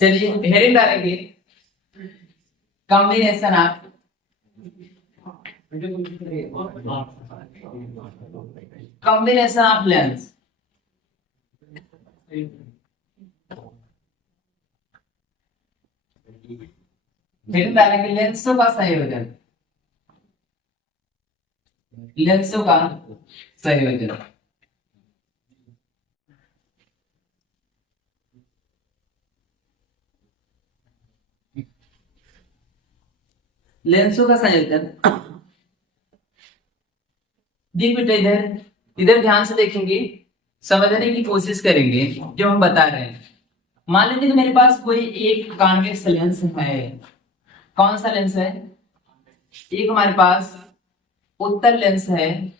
चलिए हेडिंग डालेंगे combination of lens. Heading डालेंगे लेंसों का संयोजन। लेंसों का संयोजन। लेंसों का संयोजन। देख बेटा इधर इधर ध्यान से देखेंगे, समझने की कोशिश करेंगे जो हम बता रहे हैं। मान लीजिए कि मेरे पास कोई एक कॉन्वेक्स लेंस है। कौन सा लेंस है? एक हमारे पास उत्तल लेंस है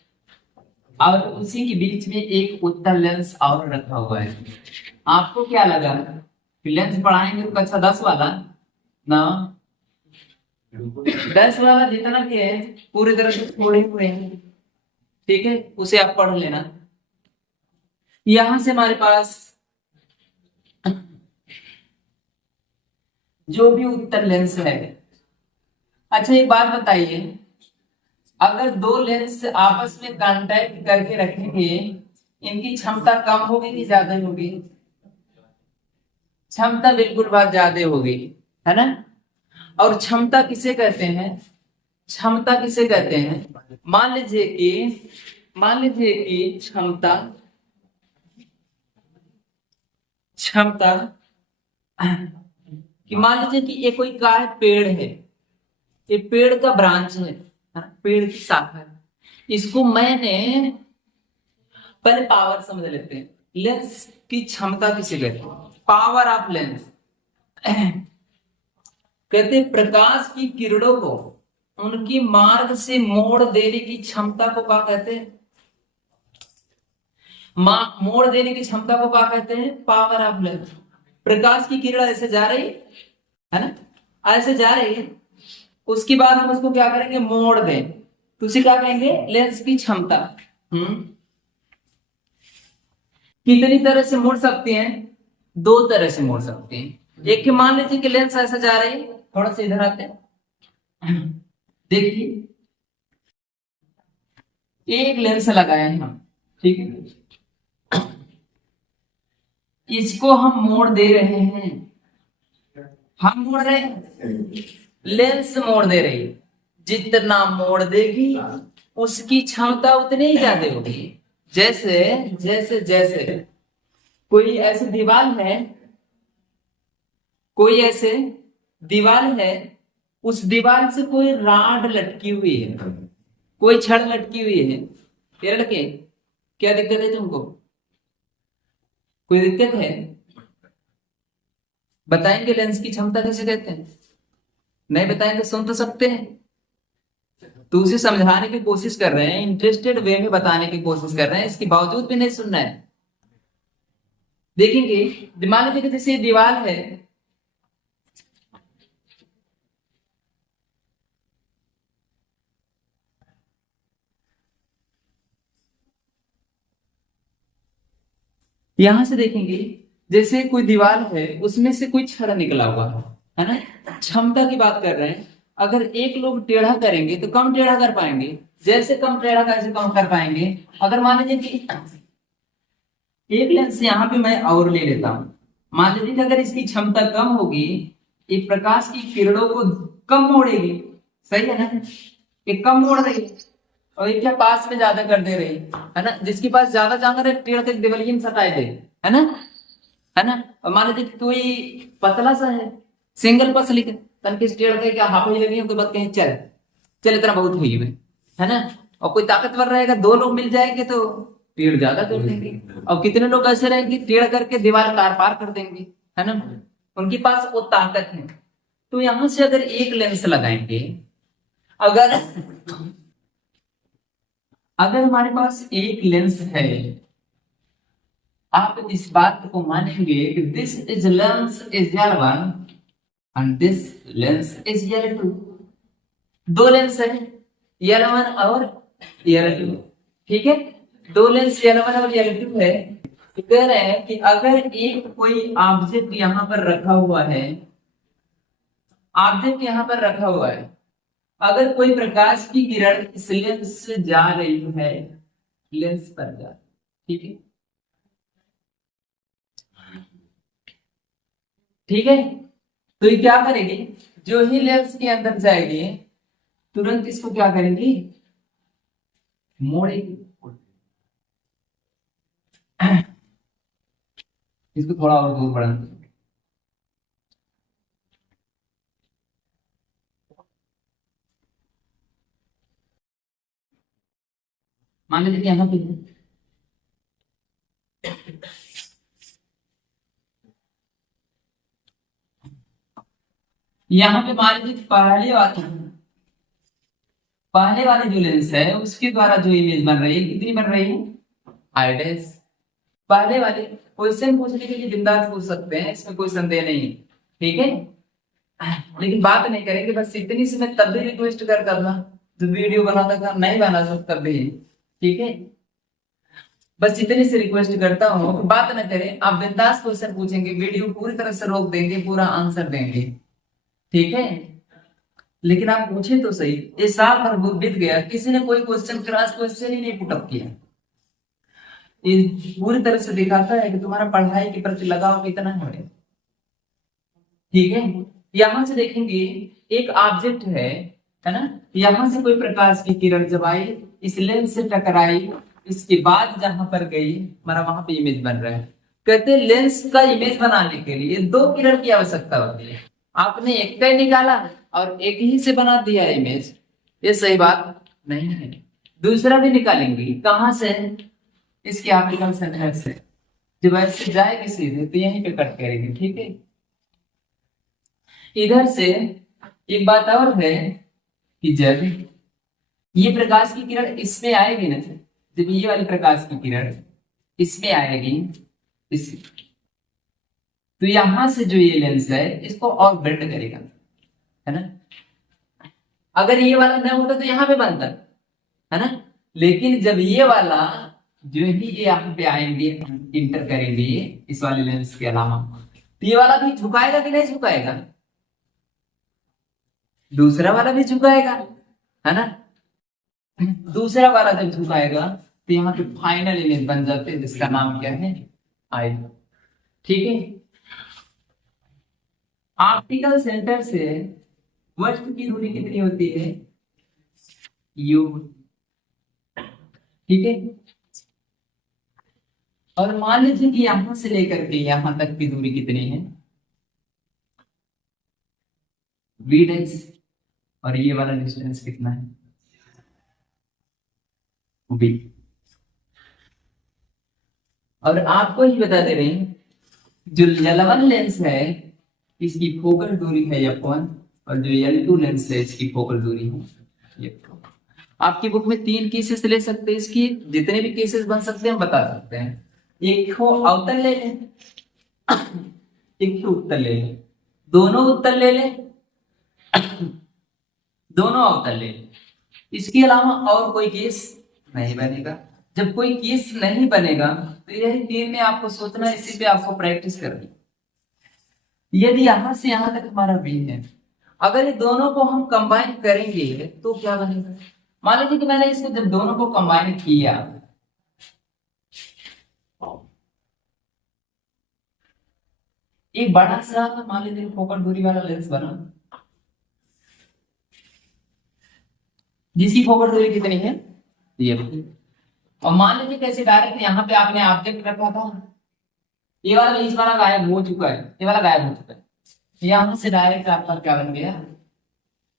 और उसी के बीच में एक उत्तल लेंस और रखा हुआ है। आपको क्या लगा कि लेंस बढ़ाएंगे तो कक्षा 10 वाला ना, 10 वाला जितना भी है पूरी तरह से छोड़े हुए हैं, ठीक है, उसे आप पढ़ लेना। यहां से हमारे पास जो भी उत्तल लेंस है। अच्छा एक बात बताइए, अगर दो लेंस आपस में कांटेक्ट करके रखेंगे, इनकी क्षमता कम होगी कि ज्यादा होगी? क्षमता बिल्कुल बात ज्यादा होगी, है ना। और क्षमता किसे कहते हैं? क्षमता किसे कहते हैं? मान लीजिए कि क्षमता कि मान लीजिए कि ये कोई का पेड़ है, ये पेड़ का ब्रांच है, पेड़ की शाखा है। इसको मैंने पहले पावर समझ लेते हैं। लेंस की क्षमता किसे कहते हैं? Power of lens. कहते हैं प्रकाश की किरणों को उनकी मार्ग से मोड़ देने की क्षमता को क्या कहते हैं? मोड़ देने की क्षमता को क्या कहते हैं? Power of lens. प्रकाश की किरण ऐसे जा रही है ना, ऐसे जा रही है, उसके बाद हम उसको क्या करेंगे? मोड़ दें, तो उसे क्या कहेंगे? लेंस की क्षमता। कितनी तरह से मोड़ सकते हैं? दो तरह से मोड़ सकते हैं। एक के मान लीजिए कि लेंस ऐसे जा रही है, थोड़ा सा इधर आते हैं, देखिए एक लेंस लगाया है हम, ठीक है, इसको हम मोड़ दे रहे हैं। हम मोड़ रहे हैं, लेंस मोड़ दे रही है। जितना मोड़ देगी उसकी क्षमता उतनी ही ज्यादा होगी। जैसे जैसे जैसे कोई ऐसी दीवार है, कोई ऐसे दीवार है, उस दीवार से कोई राड लटकी हुई है, कोई छड़ लटकी हुई है। ये लड़के क्या दिक्कत है तुमको? कोई दिक्कत है? बताएंगे लेंस की क्षमता कैसे कहते हैं? नहीं बताएंगे, सुन तो सकते हैं, तो उसे समझाने की कोशिश कर रहे हैं, इंटरेस्टेड वे में बताने की कोशिश कर रहे हैं, इसके बावजूद भी नहीं सुनना है। देखेंगे मान लीजिए कि जैसे दीवार है, यहां से देखेंगे जैसे कोई दीवार है, उसमें से कोई छड़ निकला हुआ है ना। क्षमता की बात कर रहे हैं। अगर एक लोग टेढ़ा करेंगे तो कम टेढ़ा कर पाएंगे, जैसे कम टेढ़ा कैसे कम कर पाएंगे? अगर मान लीजिए कि एक लेंस यहां पे मैं और ले लेता हूं, मान लीजिए कि अगर इसकी क्षमता कम होगी, ये प्रकाश की किरणों को कम मोड़ेगी, सही है ना, ये कम मोड़ रही है और ये क्या पास में ज्यादा कर दे रही है ना। जिसके पास ज्यादा जाकर टेढ़ के देवलियन सटाए दे, है ना, है ना। और मान लीजिए कोई पतला सा है, सिंगल पसली के तन के टेढ़ के क्या हाफ ही लगी है, कोई बात कहीं चल चल इतना बहुत हुई है ना। और कोई ताकतवर रहेगा, दो लोग मिल जाएंगे तो टेढ़ ज्यादा कर देंगे, और कितने लोग ऐसे रहेंगे टेढ़ करके दीवार तार पार कर देंगे, है ना। उनके पास वो ताकत है। तो यहां से अगर एक लेंस लगाएंगे, अगर हमारे पास एक लेंस है, आप इस बात को मानेंगे कि this is lens is L1 and this lens is L2। दो लेंस है, L1 और L2, ठीक है। दो लेंस L1 और L2 है। कह रहे हैं कि अगर एक कोई ऑब्जेक्ट यहां पर रखा हुआ है, ऑब्जेक्ट यहां पर रखा हुआ है, अगर कोई प्रकाश की किरण इस लेंस से जा रही है, लेंस पर जा, ठीक है, ठीक है, तो ये क्या करेगी, जो ही लेंस के अंदर जाएगी तुरंत इसको क्या करेगी, मोड़ेगी। इसको थोड़ा और दूर बढ़ा, मान लीजिए यहाँ पे यहाँ पे मान लीजिए पहले वाली जो लेंस है उसके द्वारा जो इमेज बन रही है कितनी बन रही है, आइडेस। पहले वाले क्वेश्चन पूछने के लिए बिंदास पूछ सकते हैं, इसमें कोई संदेह नहीं है, ठीक है, लेकिन बात नहीं करेंगे, बस इतनी सी मैं तब भी रिक्वेस्ट करना, जो वीडियो बनाता था नहीं बना सकता तब भी, ठीक है, बस इतनी से रिक्वेस्ट करता हूँ कि बात न करें, आप बिंदास क्वेश्चन पूछेंगे, वीडियो पूरी तरह से रोक देंगे, पूरा आंसर देंगे, ठीक है, लेकिन आप पूछे तो सही। ये साल भर बीत गया, किसी ने कोई क्वेश्चन क्रॉस क्वेश्चन ही नहीं पुटअप किया। ये पूरी तरह से दिखाता है कि तुम्हारा पढ़ाई के प्रति लगाव कितना है, ठीक है। यहां से देखेंगे एक ऑब्जेक्ट है ना, यहां से कोई प्रकाश की किरण जब आई, इस लेंस से टकराई, इसके बाद जहां पर गई हमारा वहां पे इमेज बन रहा है। कहते लेंस का इमेज बनाने के लिए दो किरण की आवश्यकता होती है, आपने एक का ही निकाला और एक ही से बना दिया इमेज, ये सही बात नहीं है। दूसरा भी निकालेंगे, कहां से, इसके ऑप्टिकल सेंटर से, जब ऐसे जाएगी सीधे तो यहीं पे कट करेगी, ठीक है। इधर से एक बात और है कि जब ये प्रकाश की किरण इसमें आएगी ना, जब ये वाली प्रकाश की किरण इसमें आएगी इस, तो यहां से जो ये लेंस है इसको और बेंड करेगा, है ना। अगर ये वाला न होता तो यहां पे बनता, है ना, लेकिन जब ये वाला जो ही ये यहाँ पे आएंगे इंटर करेंगे इस वाले लेंस के अलावा, तो ये वाला भी झुकाएगा कि नहीं झुकाएगा, दूसरा वाला भी झुकाएगा, है ना। दूसरा वाला जब झुकाएगा तो यहाँ पे फाइनल इमेज बन जाते हैं, जिसका नाम क्या है, आई, ठीक है। ऑप्टिकल सेंटर से वस्तु की दूरी कितनी होती है, यू, ठीक है। और मान लीजिए कि यहां से लेकर के यहां तक की दूरी कितनी है, बी डैश, और ये वाला डिस्टेंस कितना है, बी। और आपको ही बता दे रहे हैं, जो L1 लेंस है इसकी फोकल दूरी है f1, और जो L2 लेंस है इसकी फोकल दूरी है f2। आपकी बुक में 3 केसेस ले सकते हैं, इसकी जितने भी केसेस बन सकते हैं हम बता सकते हैं। एक को अवतल ले लें, एक को उत्तल ले लें, दोनों उत्तल ले लें, दोनों अवतल ले लें, इसके अलावा और कोई केस नहीं बनेगा। जब कोई केस नहीं बनेगा तो यही 3 में आपको सोचना, इसी पे आपको प्रैक्टिस करनी। यदि यहां से यहां तक हमारा बी है, अगर ये दोनों को हम कंबाइन करेंगे तो क्या बनेगा, मान लीजिए कि मैंने इसको जब दोनों को कंबाइन किया, एक बड़ा सा मान लीजिए फोकल दूरी वाला लेंस बना, जिसकी फोकल दूरी कितनी है, ये। और मान लीजिए कैसे डायरेक्ट यहाँ पे आपने ऑब्जेक्ट रखा था, ये वाला इस वाला गायब हो चुका है, ये वाला गायब हो चुका है, यहां से डायरेक्ट आपका क्या बन गया,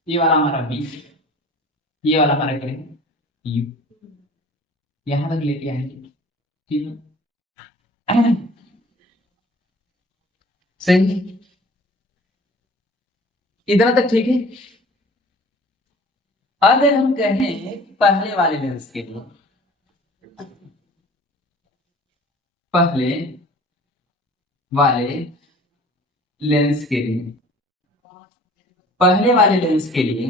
ये वाला हमारा बी, ये वाला हमारा क्या है, यू, यहां तक लेके आएंगे, ठीक है, सही, इतना तक ठीक है। अगर हम कहें पहले वाले लेंस के लिए, पहले वाले लेंस के लिए, पहले वाले लेंस के लिए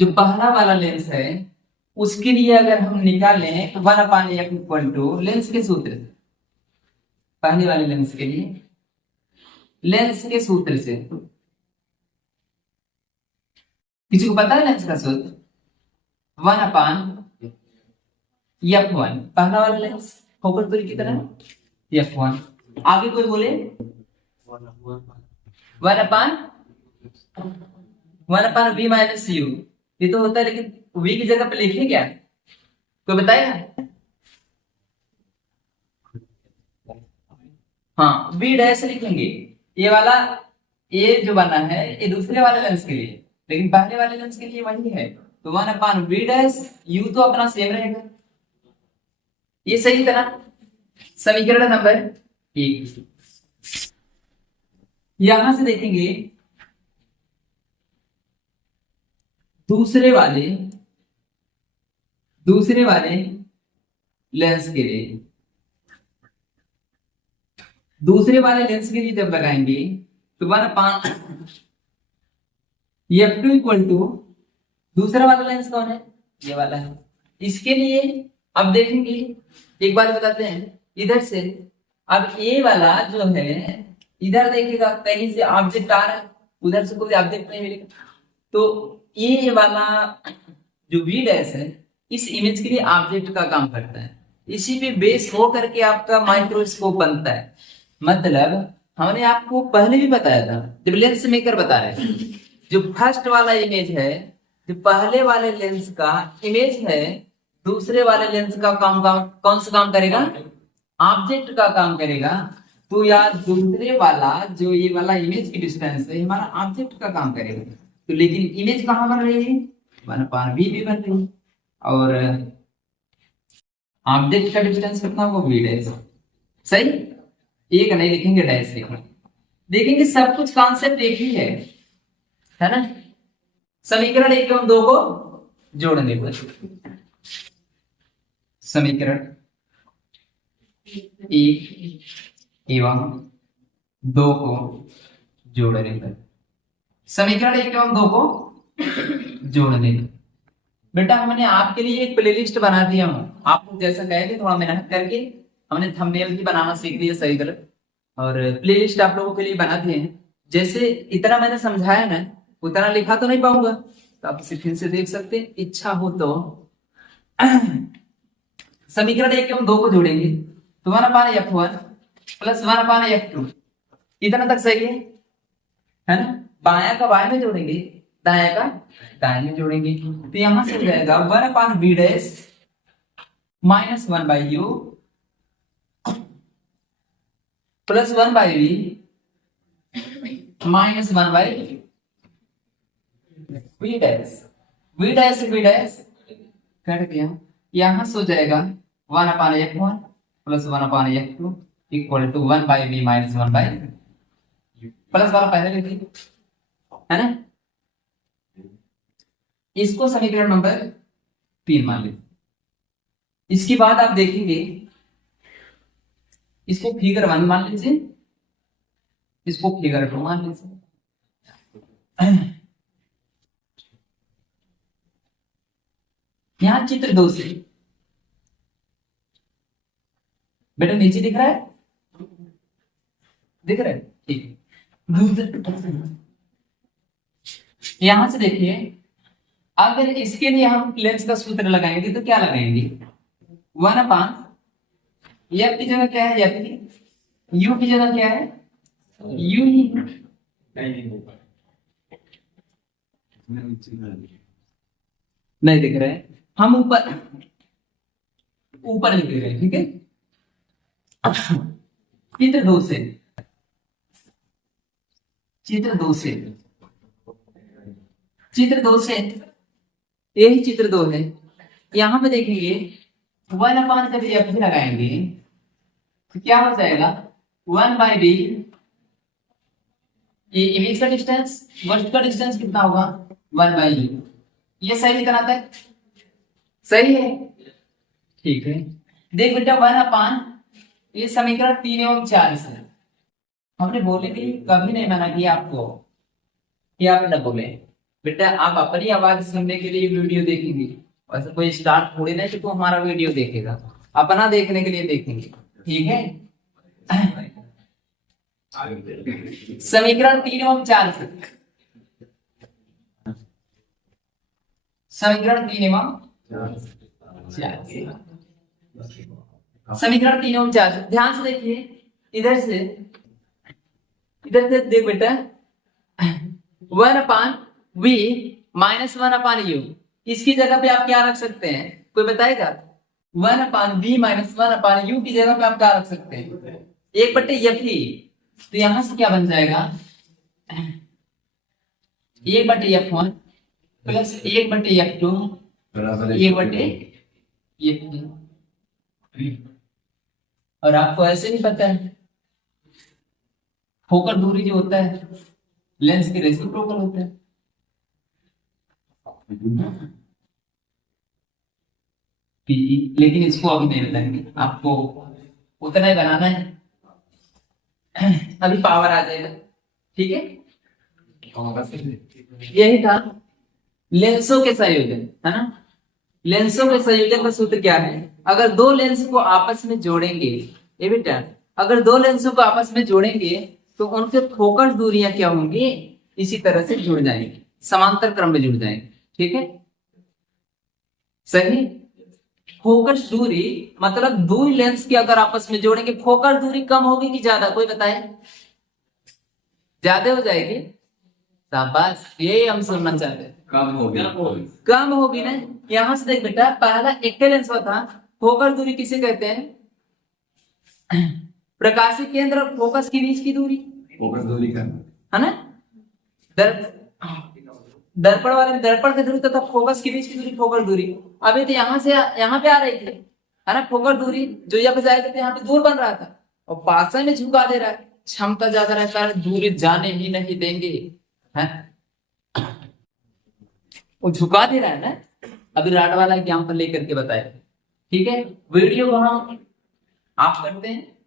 जो पहला वाला लेंस है उसके लिए अगर हम निकालें 1/f इक्वल टू लेंस के सूत्र से, पहले वाले लेंस के लिए लेंस के सूत्र से, किसी को पता है लेंस का सूत्र? 1/f1, पहला वाला लेंस फोकस दूरी की तरह f1। आगे कोई बोले 1/v माइनस यू, ये तो होता है, लेकिन v की जगह पे लिखे क्या, कोई बताएगा? हाँ, v डैश लिखेंगे। ये वाला, ये जो बना है ये दूसरे वाले लेंस के लिए, लेकिन पहले वाले लेंस के लिए वही है, तो 1/v डैश यू तो अपना सेम रहेगा। ये सही तरह समीकरण नंबर 1। यहां से देखेंगे दूसरे वाले लेंस के लिए, दूसरे वाले लेंस के लिए जब लगाएंगे तो 1/f2 इक्वल टू, दूसरा वाला लेंस कौन है? ये वाला है। इसके लिए अब देखेंगे, एक बात बताते हैं इधर से, अब ये वाला जो है इधर देखिएगा कहीं से ऑब्जेक्ट आ रहा है, उधर से कोई ऑब्जेक्ट नहीं मिलेगा, तो ये वाला जो v डैश है इस इमेज के लिए ऑब्जेक्ट का काम करता है। इसी पे बेस हो करके आपका माइक्रोस्कोप बनता है। मतलब हमने आपको पहले भी बताया था जब लेंस मेकर बता रहे थे, जो फर्स्ट वाला इमेज है, जो पहले वाले लेंस का इमेज है, दूसरे वाले लेंस का काम कौन सा काम करेगा? ऑब्जेक्ट का काम करेगा। तो यार दूसरे वाला जो ये वाला इमेज की डिस्टेंस है हमारा ऑब्जेक्ट का काम करेगा, तो लेकिन इमेज कहाँ बन रही है? 1/v भी बन रही है, और ऑब्जेक्ट का डिस्टेंस कितना होगा? v dash. सही, एक नहीं लिखेंगे, डैश लिखेंगे। देखेंगे सब कुछ कॉन्सेप्ट एक ही है ना? समीकरण 1 एवं 2 को जोड़ने पर, समीकरण 1 एवं 2 को जोड़ने पर, समीकरण 1 एवं 2 को जोड़ने पर। बेटा हमने आपके लिए एक प्लेलिस्ट बना दिया हूँ, आप लोग जैसा कहेंगे थोड़ा मेहनत करके हमने थंबनेल भी बनाना सीख लिया सही गलत, और प्लेलिस्ट आप लोगों के लिए बना दिए हैं। जैसे इतना मैंने समझाया ना उतना लिखा तो नहीं पाऊंगा, तो आप इसे फिर से देख सकते हैं, इच्छा हो तो। समीकरण 1 एवं 2 को जोड़ेंगे तो 1/f1 प्लस 1/f2, इतना तक सही है ना? बाया का बाएं में जोड़ेंगे, दाया का दाएं में जोड़ेंगे, तो यहां से हो जाएगा 1/v dash minus 1/u plus 1/v minus 1/v dash, v dash v dash cut गया, यहां से हो जाएगा 1/f1 plus 1/f2 equal to 1/v minus 1/u, plus वाला पहले लिखिए, है ना? इसको समीकरण नंबर 3 मान लीजिए। इसके बाद आप देखेंगे इसको फिगर 1 मान लीजिए, इसको फिगर 2 मान लीजिए। यहां चित्र 2 से बेटा नीचे दिख रहा है, दिख रहा है? ठीक, यहां से देखिए, अगर इसके लिए हम लेंस का सूत्र लगाएंगे तो क्या लगाएंगे? 1/f की जगह क्या है? f की, u की जगह क्या है? u ही, नहीं दिख रहा है, हम ऊपर ऊपर लिख रहे हैं, ठीक है? चित्र 2 से, चित्र 2 से, चित्र 2 से, यही चित्र 2 है। यहां पे देखेंगे 1/, जब f भी लगाएंगे तो क्या हो जाएगा? 1/v, ये इमेज का डिस्टेंस, वस्तु का डिस्टेंस कितना होगा? 1/u। ये सही कितना तक सही है? ठीक है, देख बेटा 1/, ये समीकरण 3 एवं 4 से हमने बोले कि कभी नहीं मना किया आपको कि आप न बोले। बेटा आप अपनी आवाज सुनने के लिए वीडियो देखेंगे, वैसे कोई स्टार्ट थोड़ी ना कि तू हमारा वीडियो देखेगा, अपना देखने के लिए देखेंगे, ठीक है। समीकरण 3 एवं 4 से, समीकरण 3 एवं 4 से, समीकरण 3 एवं 4 से ध्यान से देखिए। इधर से देख बेटा, 1/v माइनस 1/u, इसकी जगह पे आप क्या रख सकते हैं, कोई बताएगा? 1/v माइनस 1/u की जगह पे आप क्या रख सकते हैं? 1/f ही। तो यहां से क्या बन जाएगा, 1/f1 प्लस 1/f2 1/f3। और आपको ऐसे नहीं पता है, फोकल दूरी जो होता है लेंस के रेसिप्रोकल होता है। लेकिन इसको अभी नहीं बताएंगे, आपको उतना ही बनाना है, अभी पावर आ जाएगा, ठीक है। यही था लेंसों के संयोजन, है ना। लेंसों के संयोजन का सूत्र क्या है, अगर दो लेंस को आपस में जोड़ेंगे, ये बेटा अगर दो लेंसों को आपस में जोड़ेंगे तो उनके फोकस दूरियां क्या होंगी, इसी तरह से जुड़ जाएंगी, समांतर क्रम में जुड़ जाएंगे, ठीक है। सही, फोकस दूरी मतलब दो लेंस के अगर आपस में जोड़ेंगे फोकस दूरी कम होगी कि ज्यादा, कोई बताए? ज्यादा हो जाएगी, शाबाश, यही हम सुनना चाहते हैं। कम होगी, कम होगी ना। यहां से देख बेटा, पहला एक लेंस था, फोकस दूरी किसे कहते हैं? प्रकाशीय केंद्र और फोकस के बीच की दूरी, फोकस दूरी का, है ना। दर्पण वाले में दर्पण की दूरी तथा फोकस के बीच की दूरी फोकस दूरी। अभी तो यहां से यहां पे आ रही थी, है ना, फोकस दूरी जो यहाँ पे जाएगा तो यहाँ पे दूर बन रहा था, और पास में झुका दे रहा है, क्षमता ज्यादा रहता है, दूरी जाने ही नहीं देंगे, है वो झुका दे रहा है ना। अभी राड वाला एग्जाम्पल लेकर के बताए, ठीक है। वीडियो को हम आप करते हैं।